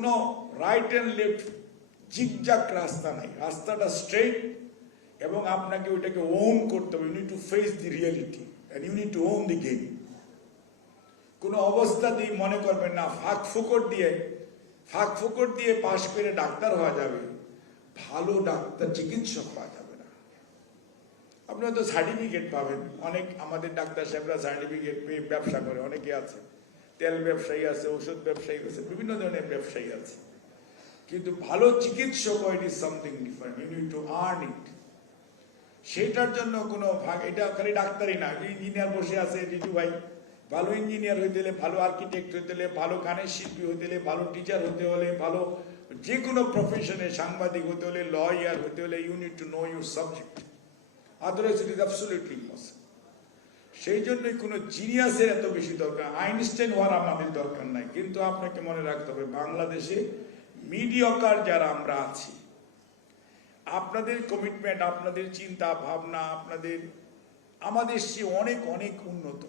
কোনো right and left zigzag রাস্তা নাই, রাস্তাটা স্ট্রেট এবং আপনাকে ওইটাকে ওন করতে হবে। You need to face the reality and you need to own the game. কোনো অবস্থাতেই মনে করবেন না ফাঁক ফোকর দিয়ে পাশ করে ডাক্তার হওয়া যাবে, ভালো ডাক্তার চিকিৎসক পাওয়া যাবে না। আপনারা তো সার্টিফিকেট পাবেন, অনেক আমাদের ডাক্তার সাহেবরা সার্টিফিকেট পেয়ে ব্যবসা করে, অনেকে আছে, তেল ব্যবসায়ী আছে, ওষুধ ব্যবসায়ী আছে, বিভিন্ন ধরনের ব্যবসায়ী আছে, কিন্তু ভালো চিকিৎসক it is something different, you need to earn it. সেটার জন্য কোনো ভাগ, এটা খালি ডাক্তারই না, ইঞ্জিনিয়ার বসে আছে রিজু ভাই, ভালো ইঞ্জিনিয়ার হইতে হলে, ভালো আর্কিটেক্ট হইতে হলে, ভালো গানের শিল্পী হইতে হলে, ভালো টিচার হতে হলে, ভালো যে কোনো প্রফেশনে সাংবাদিক হতে হলে, লয়ার হতে হলে, you need to know your subject, otherwise it is absolutely impossible. সেই জন্যই কোনো জিনিয়াসের এত বেশি দরকার, আইনস্টাইন হওয়ার আমাদের দরকার নাই। কিন্তু আপনাকে মনে রাখতে হবে, বাংলাদেশে মিডিয়কার যারা আমরা আছি, আপনাদের কমিটমেন্ট, আপনাদের চিন্তা ভাবনা, আমাদের সে অনেক অনেক উন্নত,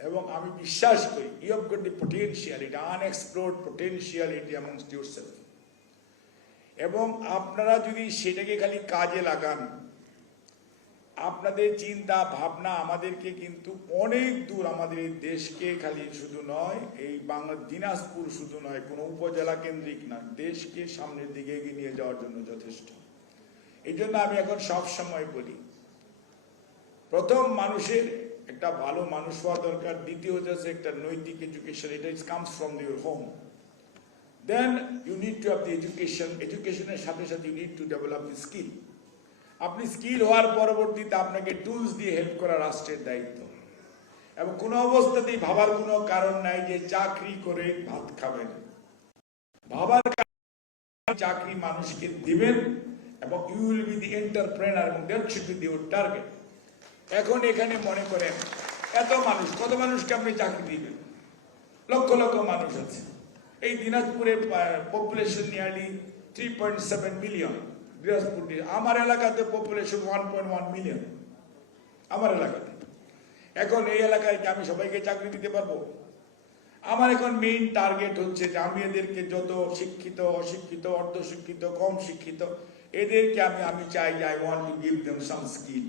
এবং আমি বিশ্বাস করি you have got the potentiality, unexplored potentiality amongst yourself. এবং আপনারা যদি সেটাকে খালি কাজে লাগান, আপনাদের চিন্তা ভাবনা আমাদেরকে কিন্তু অনেক দূর, আমাদের এই দেশকে খালি শুধু নয়, এই বাংলা দিনাজপুর শুধু নয়, কোনো উপজেলা কেন্দ্রিক না, দেশকে সামনের দিকে এগিয়ে নিয়ে যাওয়ার জন্য যথেষ্ট। এই জন্য আমি এখন সব সময় বলি, প্রথম মানুষের একটা ভালো মানুষ হওয়া দরকার, দ্বিতীয় হচ্ছে একটা নৈতিক এডুকেশন, এটা comes from your home. Then you need to have the education, এডুকেশনের সাথে সাথে you need to develop the skill. আপনি স্কিল হওয়ার পরবর্তীতে আপনাকে টুলস দিয়ে হেল্প করা রাষ্ট্রের দায়িত্ব। এবং কোনো অবস্থাতেই ভাবার কোনো কারণ নাই যে চাকরি করে ভাত খাবেন, ভাবার চাকরি মানুষকে দিবেন এবং you will be the entrepreneur, এবং that should be your target. এখন এখানে মনে করেন এত মানুষ, কত মানুষকে আপনি চাকরি দিবেন? লক্ষ লক্ষ মানুষ আছে। এই দিনাজপুরের পপুলেশন নিয়ারলি 3.7 মিলিয়ন। দিনাজপুর, আমার এলাকাতে পপুলেশন 1.1 মিলিয়ন, আমার এলাকাতে। এখন এই এলাকায় কি আমি সবাইকে চাকরি দিতে পারবো? আমার এখন মেইন টার্গেট হচ্ছে যে আমি এদেরকে যত শিক্ষিত, অশিক্ষিত, অর্ধশিক্ষিত, কম শিক্ষিত, এদেরকে আমি চাই যে I want to give them some skill.